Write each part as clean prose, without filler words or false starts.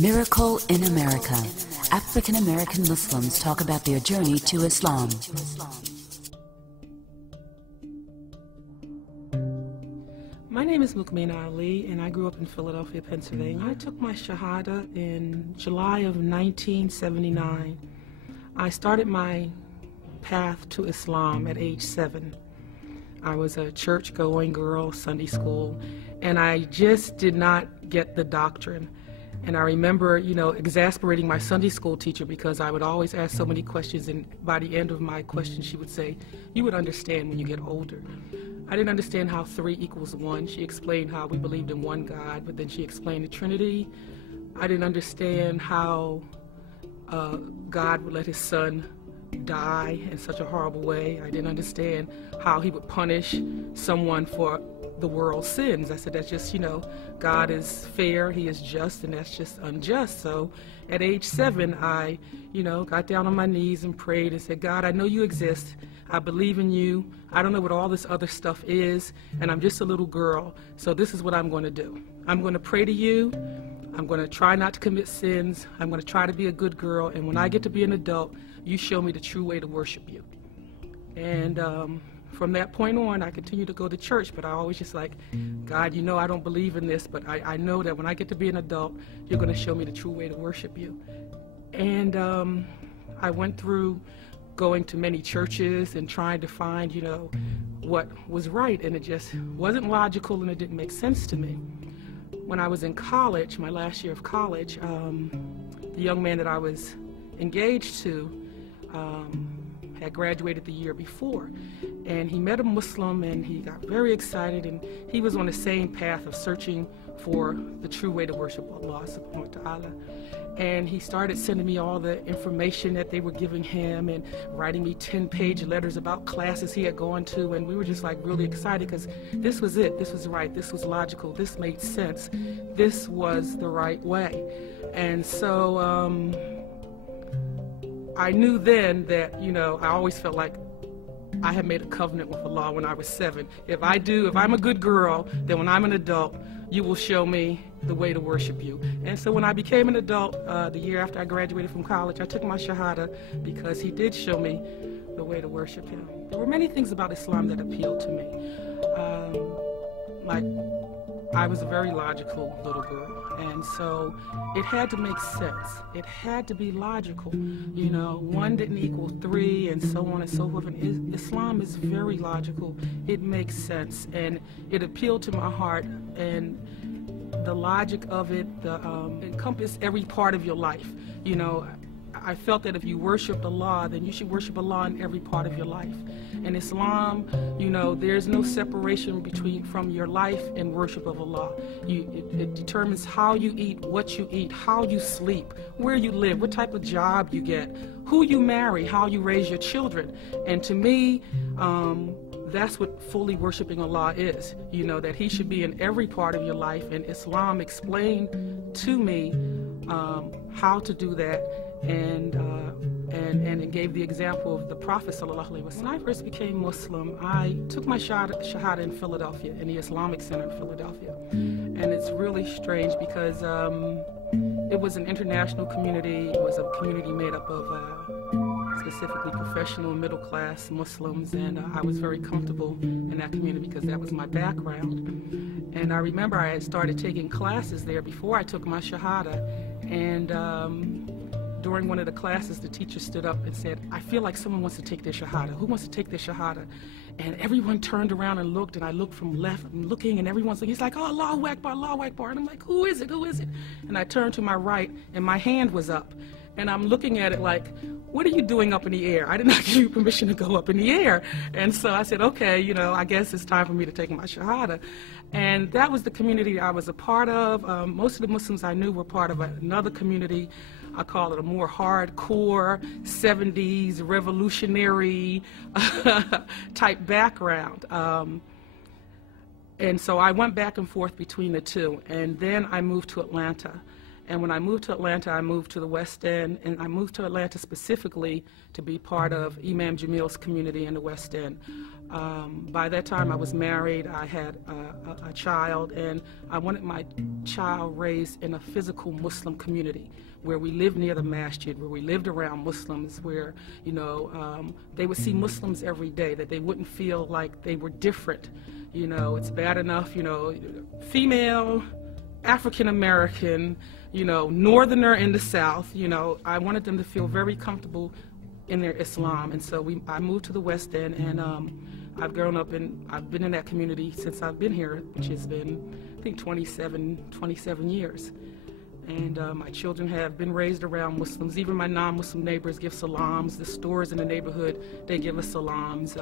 Miracle in America. African American Muslims talk about their journey to Islam. My name is Mukmina Ali, and I grew up in Philadelphia, Pennsylvania. I took my Shahada in July of 1979. I started my path to Islam at age 7. I was a church-going girl, Sunday school, and I just did not get the doctrine. And I remember, exasperating my Sunday school teacher because I would always ask so many questions, and by the end of my question, she would say, "You would understand when you get older." I didn't understand how 3 equals 1. She explained how we believed in one God, but then she explained the Trinity. I didn't understand how God would let his son die in such a horrible way. I didn't understand how he would punish someone for the world's sins. I said, that's just, God is fair, he is just, and that's just unjust. So at age 7, I, got down on my knees and prayed and said, God, I know you exist. I believe in you. I don't know what all this other stuff is, and I'm just a little girl. So this is what I'm going to do. I'm going to pray to you. I'm going to try not to commit sins. I'm going to try to be a good girl. And when I get to be an adult, you show me the true way to worship you. And from that point on, I continued to go to church, but I always just like, God, I don't believe in this, but I know that when I get to be an adult, you're going to show me the true way to worship you. And I went through going to many churches and trying to find, what was right, and it just wasn't logical and it didn't make sense to me. When I was in college, my last year of college, the young man that I was engaged to had graduated the year before, and he met a Muslim and he got very excited, and he was on the same path of searching for the true way to worship Allah subhanahu wa ta'ala. And he started sending me all the information that they were giving him and writing me 10-page letters about classes he had gone to, and we were just like really excited because this was it, this was right, this was logical, this made sense, this was the right way. And so I knew then that, I always felt like I had made a covenant with Allah when I was 7. If I'm a good girl, then when I'm an adult, you will show me the way to worship you. And so when I became an adult, the year after I graduated from college, I took my Shahada because he did show me the way to worship him. There were many things about Islam that appealed to me. Like, I was a very logical little girl, and so it had to make sense. It had to be logical. 1 didn't equal 3, and so on and so forth. And Islam is very logical. It makes sense, and it appealed to my heart, and the logic of it encompassed every part of your life. I felt that if you worshiped Allah, then you should worship Allah in every part of your life. In Islam, there's no separation from your life and worship of Allah. It determines how you eat, what you eat, how you sleep, where you live, what type of job you get, who you marry, how you raise your children. And to me, that's what fully worshiping Allah is, that he should be in every part of your life. And Islam explained to me how to do that, and it gave the example of the Prophet sallallahu alaihi wasallam. When I first became Muslim, I took my Shahada in Philadelphia, in the Islamic Center in Philadelphia. And it's really strange because it was an international community. It was a community made up of specifically professional middle-class Muslims, and I was very comfortable in that community because that was my background. And I remember I had started taking classes there before I took my Shahada, and during one of the classes, the teacher stood up and said, I feel like someone wants to take their Shahada. Who wants to take their Shahada? And everyone turned around and looked, and I looked from left, and looking, and everyone's like, he's like, oh, Allahu Akbar, Allahu Akbar. And I'm like, who is it, who is it? And I turned to my right, and my hand was up. And I'm looking at it like, what are you doing up in the air? I did not give you permission to go up in the air. And so I said, okay, I guess it's time for me to take my Shahada. And that was the community I was a part of. Most of the Muslims I knew were part of another community. I call it a more hardcore 70s revolutionary type background. And so I went back and forth between the two. And then I moved to Atlanta. And when I moved to Atlanta, I moved to the West End, and I moved to Atlanta specifically to be part of Imam Jamil's community in the West End. By that time I was married, I had a child, and I wanted my child raised in a physical Muslim community where we lived near the masjid, where we lived around Muslims, where, you know, they would see Muslims every day, that they wouldn't feel like they were different. You know, it's bad enough, you know, female, African American, you know, northerner in the South. You know, I wanted them to feel very comfortable in their Islam, and so I moved to the West End, and I've been in that community since I've been here, which has been, I think, 27 years. And my children have been raised around Muslims. Even my non-Muslim neighbors give salams. The stores in the neighborhood, they give us salams.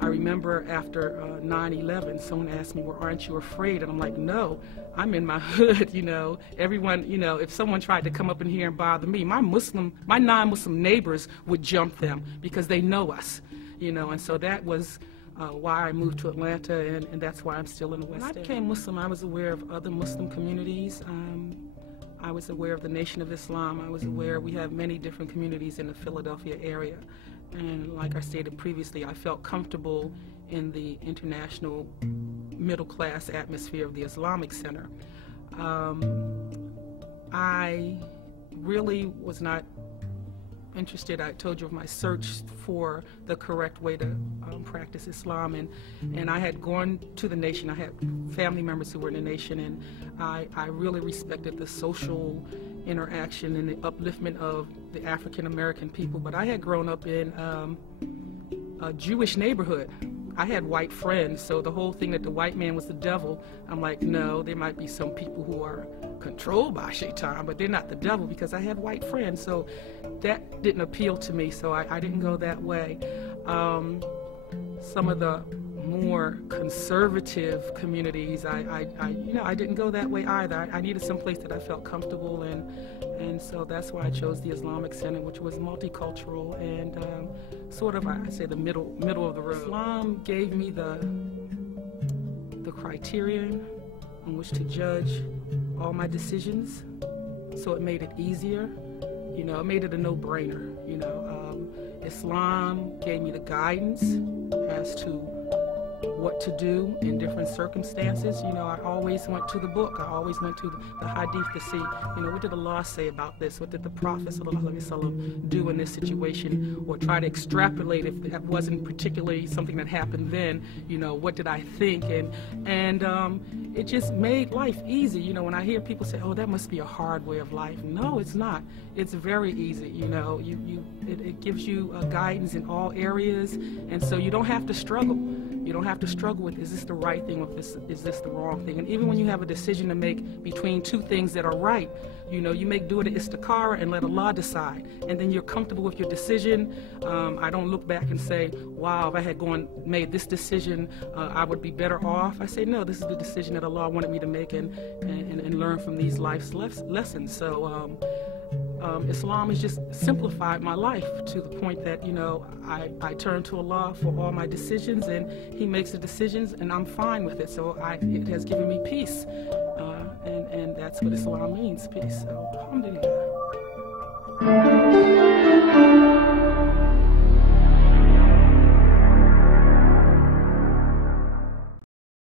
I remember after 9/11, someone asked me, well, aren't you afraid? And I'm like, no, I'm in my hood, you know. Everyone, you know, if someone tried to come up in here and bother me, my non-Muslim neighbors would jump them because they know us, you know. And so that was why I moved to Atlanta, and that's why I'm still in the West End. When I became Muslim, I was aware of other Muslim communities. I was aware of the Nation of Islam. I was aware we have many different communities in the Philadelphia area. And like I stated previously, I felt comfortable in the international middle-class atmosphere of the Islamic Center. I really was not interested, I told you, of my search for the correct way to practice Islam, and I had gone to the Nation. I had family members who were in the Nation, and I really respected the social interaction and the upliftment of the African American people. But I had grown up in a Jewish neighborhood. I had white friends, so the whole thing that the white man was the devil, I'm like, no, there might be some people who are controlled by Shaitan, but they're not the devil, because I had white friends. So that didn't appeal to me, so I didn't go that way. Some of the more conservative communities, I didn't go that way either. I needed some place that I felt comfortable in, and so that's why I chose the Islamic Center, which was multicultural and sort of, I say, the middle of the road. Islam gave me the criterion on which to judge all my decisions, so it made it easier. You know, it made it a no-brainer. You know, Islam gave me the guidance as to what to do in different circumstances. You know, I always went to the book. I always went to the hadith to see, you know, what did Allah say about this? What did the Prophet ﷺ do in this situation? Or try to extrapolate, if that wasn't particularly something that happened then, you know, what did I think? And it just made life easy. You know, when I hear people say, oh, that must be a hard way of life. No, it's not. It's very easy. You know, it gives you guidance in all areas, and so you don't have to struggle. You don't have to struggle with, is this the right thing, or is this the wrong thing? And even when you have a decision to make between two things that are right, you know, you do it istikhara and let Allah decide. And then you're comfortable with your decision. I don't look back and say, wow, if I had made this decision, I would be better off. I say, no, this is the decision that Allah wanted me to make, and learn from these life's lessons. So Islam has just simplified my life to the point that, you know, I turn to Allah for all my decisions, and He makes the decisions, and I'm fine with it. So it has given me peace, and that's what Islam means, peace. So, alhamdulillah.